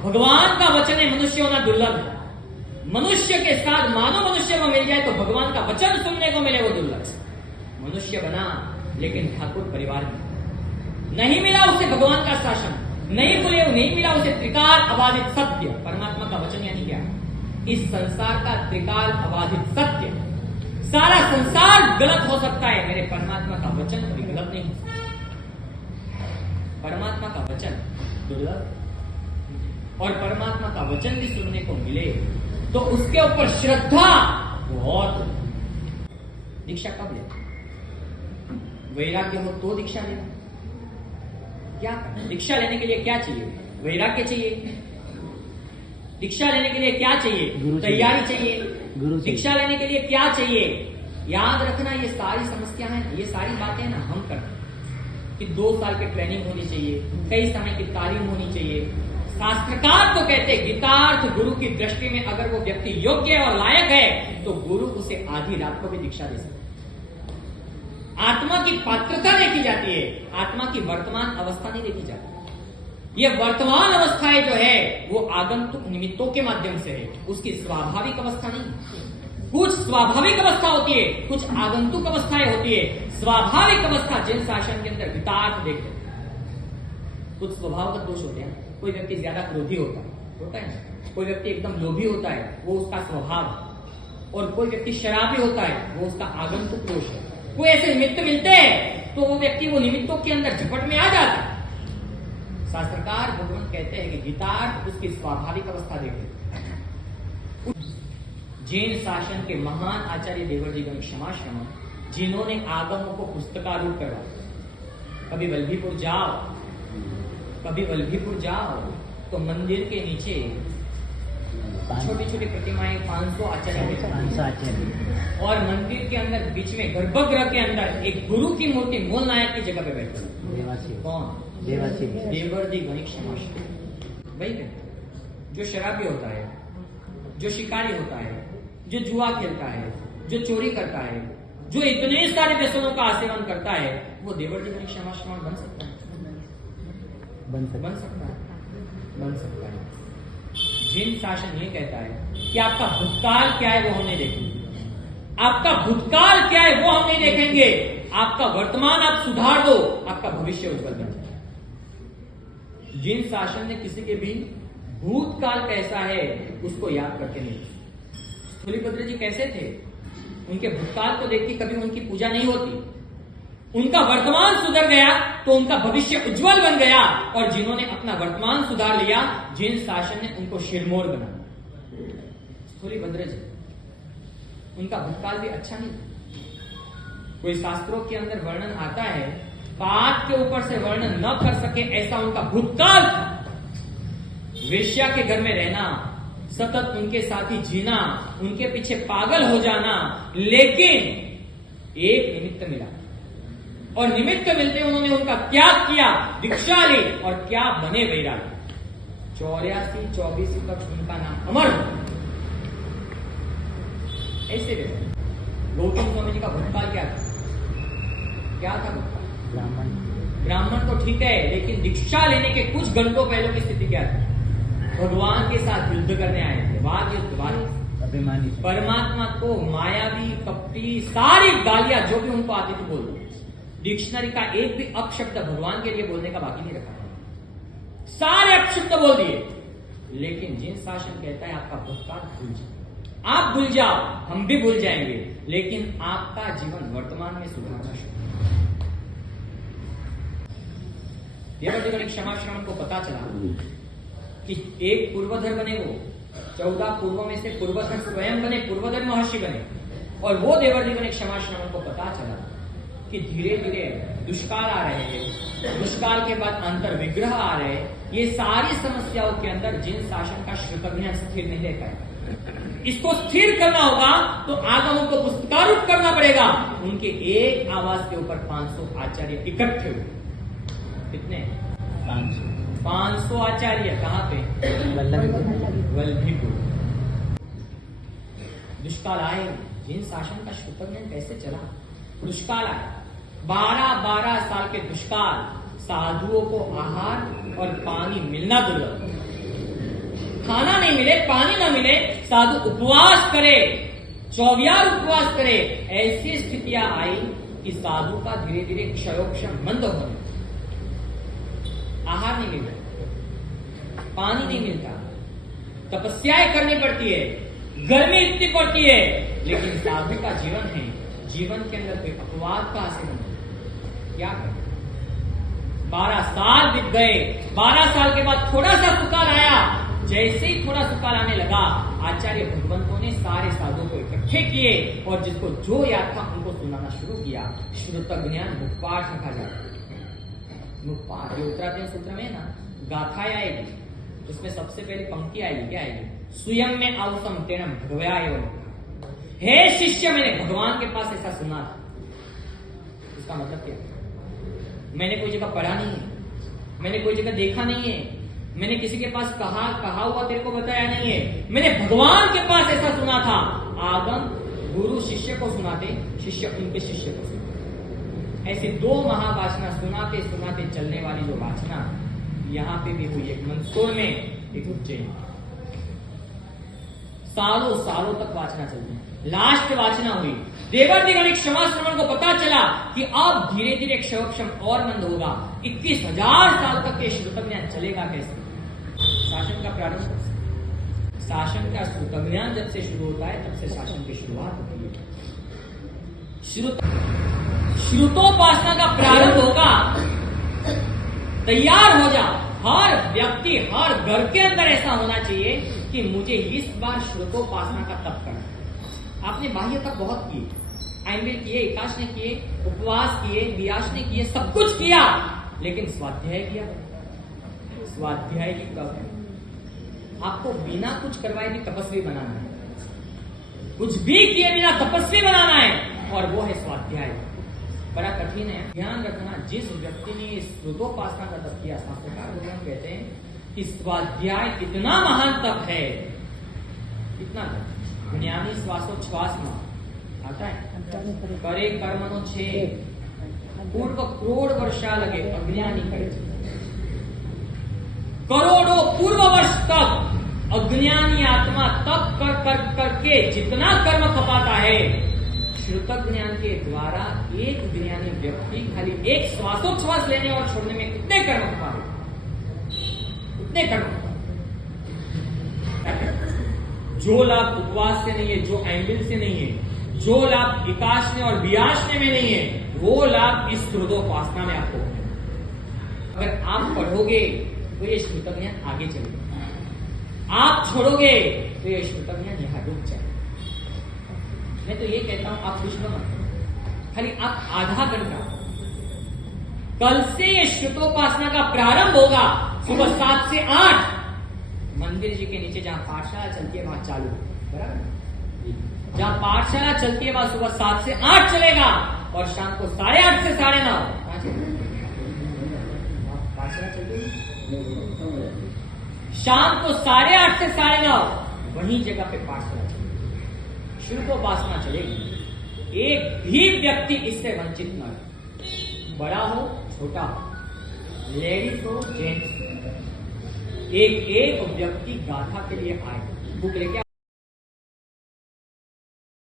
भगवान का वचन है मनुष्य होना दुर्लभ है। मनुष्य के साथ मानव मनुष्य को मिल जाए तो भगवान का वचन सुनने को मिले वो दुर्लभ है। मनुष्य बना लेकिन ठाकुर परिवार में नहीं मिला उसे भगवान का शासन, नहीं मिला उसे त्रिकाल अबाधित सत्य। परमात्मा का वचन यानी क्या? इस संसार का त्रिकाल अबाधित सत्य। सारा संसार गलत हो सकता है, मेरे परमात्मा का वचन कभी गलत नहीं हो सकता। परमात्मा का वचन दुर्लभ, और परमात्मा का वचन भी सुनने को मिले तो उसके ऊपर श्रद्धा बहुत। दीक्षा कब ले? वैराग्य हो तो दीक्षा लेना। क्या दीक्षा लेने के लिए क्या चाहिए? वैराग्य चाहिए। दीक्षा लेने के लिए क्या चाहिए? तैयारी चाहिए। दीक्षा लेने के लिए क्या चाहिए? याद रखना, ये सारी समस्या है, ये सारी बातें ना हम करते कि 2 साल की ट्रेनिंग होनी चाहिए, कई समय की तालीम होनी चाहिए। शास्त्रकार तो कहते हैं गीतार्थ गुरु की दृष्टि में अगर वो व्यक्ति योग्य और लायक है तो गुरु उसे आधी रात को भी दीक्षा दे सकता है। आत्मा की पात्रता देखी जाती है, आत्मा की वर्तमान अवस्था नहीं देखी जाती। ये वर्तमान अवस्थाएं जो है वो आगंतुक निमित्तों के माध्यम से है, उसकी स्वाभाविक अवस्था नहीं। कुछ स्वाभाविक अवस्था होती है, कुछ आगंतुक अवस्थाएं होती है। स्वाभाविक अवस्था जिन शासन के अंदर हितार्थ देखते हैं। कुछ स्वभावगत दोष होते हैं। कोई व्यक्ति ज्यादा क्रोधी होता है, कोई व्यक्ति एकदम लोभी होता है, वो उसका स्वभाव। और कोई व्यक्ति शराबी होता है, वो उसका आगंतुक दोष है। कोई ऐसे निमित्त मिलते हैं तो वो व्यक्ति वो निमित्तों के अंदर झपट में आ जाता है। शास्त्रकार भगवान कहते हैं कि गीतार्थ उसकी स्वाभाविक अवस्था देखते। जैन शासन के महान आचार्य देवर्षि गण क्षमाश्रम, जिन्होंने आगमों को पुस्तकारूप करवाया। कभी वल्लभीपुर जाओ तो मंदिर के नीचे छोटी छोटी प्रतिमाएं 500 आचार्य, और मंदिर के अंदर बीच में गर्भगृह के अंदर एक गुरु की मूर्ति मूल नायक की जगह पे बैठे। कौन? देवर्षि गण क्षमाश्रम। वही जो शराबी होता है, जो शिकारी होता है, जो जुआ खेलता है, जो चोरी करता है, जो इतने सारे व्यसनों का सेवन करता है, वो देवर्षि गण क्षमाश्रम बन सकता है? बन सकता है। जैन शासन ये कहता है कि आपका भूतकाल क्या है वो हम नहीं देखेंगे, आपका भूतकाल क्या है वो हम नहीं देखेंगे, आपका वर्तमान आप सुधार दो, आपका भविष्य उज्जवल बन जाए। जैन शासन ने किसी के भी भूतकाल कैसा है उसको याद करके नहीं। स्थूलिभद्र जी कैसे थे? उनके भूतकाल को देख के कभी उनकी पूजा नहीं होती। उनका वर्तमान सुधर गया तो उनका भविष्य उज्जवल बन गया, और जिन्होंने अपना वर्तमान सुधार लिया, जैन शासन ने उनको शिरमोर बना। स्थूलिभद्र जी, उनका भूतकाल भी अच्छा नहीं। कोई शास्त्रों के अंदर वर्णन आता है, बात के ऊपर से वर्णन न कर सके ऐसा उनका भूतकाल था। वेश्या के घर में रहना, सतत उनके साथ ही जीना, उनके पीछे पागल हो जाना, लेकिन एक निमित्त मिला, और निमित्त मिलते उन्होंने उनका त्याग किया, दीक्षा ली, और क्या बने वैरागी। 84-24 तक उनका नाम अमर हो। ऐसे गौतम स्वामी जी का भूतकाल क्या था? भूतकाल? ब्राह्मण तो ठीक है, लेकिन दीक्षा लेने के कुछ घंटों पहले की स्थिति क्या थी? भगवान के साथ युद्ध करने आए थे, वाद युद्ध, अभिमानी। परमात्मा को मायावी, कपटी, सारी गालियां जो भी उनको आती थी बोल दो। डिक्शनरी का एक भी अपशब्द भगवान के लिए बोलने का बाकी नहीं रखा, सारे अपशब्द बोल दिए। लेकिन जिन शासन कहता है आपका भूतकाल भूल जाओ, आप भूल जाओ, हम भी भूल जाएंगे, लेकिन आपका जीवन वर्तमान में सुधारना शुरू। देवर्षि गण क्षमाश्रम को पता चला कि एक पूर्वधर बने, वो 14 पूर्व में से पूर्वधर स्वयं बने, पूर्वधर महर्षि बने, और वो देवर्षि गण क्षमाश्रम को पता चला कि धीरे धीरे दुष्काल आ रहे हैं, दुष्काल के बाद अंतर विग्रह आ रहे हैं। ये सारी समस्याओं के अंदर जिन शासन का श्रुतज्ञ स्थिर नहीं ले पाएगा। इसको स्थिर करना होगा तो आगमों को पुस्तकारूप करना पड़ेगा। उनके एक आवाज के ऊपर 500 आचार्य इकट्ठे हुए। कितने? 500 आचार्य। कहाँ पे? वल्लभीपुर। दुष्काल आए, जिन शासन का श्रुतज्ञ कैसे चला? दुष्काल आया, 12-12 साल के दुष्काल, साधुओं को आहार और पानी मिलना दुर्लभ। खाना नहीं मिले, पानी ना मिले, साधु उपवास करे, 24 उपवास करे। ऐसी स्थितियां आई कि साधु का धीरे धीरे क्षयोक्षम मंद होने, आहार नहीं मिलता, पानी नहीं मिलता, तपस्याएं करनी पड़ती है, गर्मी इतनी पड़ती है, लेकिन साधु का जीवन है, जीवन के अंदर कोई अपवाद का हासिल नहीं। क्या करें? 12 साल बीत गए। 12 साल के बाद थोड़ा सा सुखार आया। जैसे ही थोड़ा सुखार आने लगा, आचार्य भगवंतों ने सारे साधुओं को इकट्ठे किए और जिसको जो याद था उनको सुनाना शुरू किया। श्रुत ज्ञान मुखपाठ रखा जाता है। मुखपाठ जो उत्तराखंड सूत्र में ना गाथाएं आएगी, उसमें सबसे पहले पंक्ति आएगी, क्या आएगी? स्वयं में अवसम तेन भगवया एवं। हे शिष्य, मैंने भगवान के पास ऐसा सुना था। इसका मतलब क्या? मैंने कोई जगह पढ़ा नहीं है, मैंने कोई जगह देखा नहीं है, मैंने किसी के पास कहा हुआ तेरे को बताया नहीं है, मैंने भगवान के पास ऐसा सुना था। आगम गुरु शिष्य को सुनाते, शिष्य उनके शिष्य को सुनाते। ऐसे 2 महावाचना सुनाते सुनाते चलने वाली जो वाचना यहाँ पे भी हुई, एक मंदसौर में, एक उज्जैन। सालों सालों तक वाचना चलती है। लास्ट वाचना हुई, देवर्षि गण क्षमा श्रवण को पता चला कि अब धीरे धीरे क्षयोक्षम और मंद होगा। 21,000 साल तक ये श्रुत ज्ञान चलेगा कैसे? शासन का प्रारंभ, शासन का श्रुत ज्ञान जब से शुरू होता है तब से शासन की शुरुआत होती है। श्रुतोपासना का प्रारंभ होगा, तैयार हो जा। हर व्यक्ति, हर घर के अंदर ऐसा होना चाहिए कि मुझे इस बार श्रुतोपासना का तप करना। आपने बाह्य तप बहुत किए, आइंबिल किए, एकाश ने किए, उपवास किए, व्यास ने किए, सब कुछ किया, लेकिन स्वाध्याय किया? स्वाध्याय की कब है? आपको बिना कुछ करवाए भी तपस्वी बनाना है, कुछ भी किए बिना तपस्वी बनाना है, और वो है स्वाध्याय। बड़ा कठिन है। ध्यान रखना, जिस व्यक्ति ने श्रुतोपासना का तप किया, शास्त्रकार भगवान कहते हैं कि स्वाध्याय कितना महान तप है, कितना ज्ञानी श्वासोच्छ्वास में आता है, करे कर्मनो छे पूर्व करोड़ वर्षा लगे, अज्ञानी करे करोड़ों पूर्व वर्ष तक। अज्ञानी आत्मा तप करके जितना कर्म खपाता है, श्रुत ज्ञान के द्वारा एक ज्ञानी व्यक्ति खाली एक श्वासोच्छ्वास लेने और छोड़ने में कितने कर्म खपाते, उतने कर्म। जो लाभ उपवास से नहीं है, जो एंबिल से नहीं है, जो लाभ विकासने और व्यासने में नहीं है, वो लाभ इस श्रुतोपासना में आपको है। अगर आप पढ़ोगे तो ये श्रुत ज्ञान आगे चलेगा, आप छोड़ोगे तो ये श्रुत ज्ञान यहां रुक जाए। मैं तो ये कहता हूं, आप कुछ मत, खाली आप आधा घंटा, कल से ये श्रुतोपासना का प्रारंभ होगा सुबह 7 से 8 मंदिर जी के नीचे, जहां पाठशाला चलती है वहां चालू, बराबर? जहां पाठशाला चलती है वहां सुबह 7 से 8 चलेगा, और शाम को 8:30 से 9:30 पाठशाला चलती है। शाम को 8:30 से 9:30 वही जगह पे पाठशाला चलेगी, श्रुतोपासना चलेगी। एक भी व्यक्ति इससे वंचित न हो, बड़ा हो छोटा हो, लेडीज हो जेंट्स, एक एक व्यक्ति गाथा के लिए आए। बुक लेके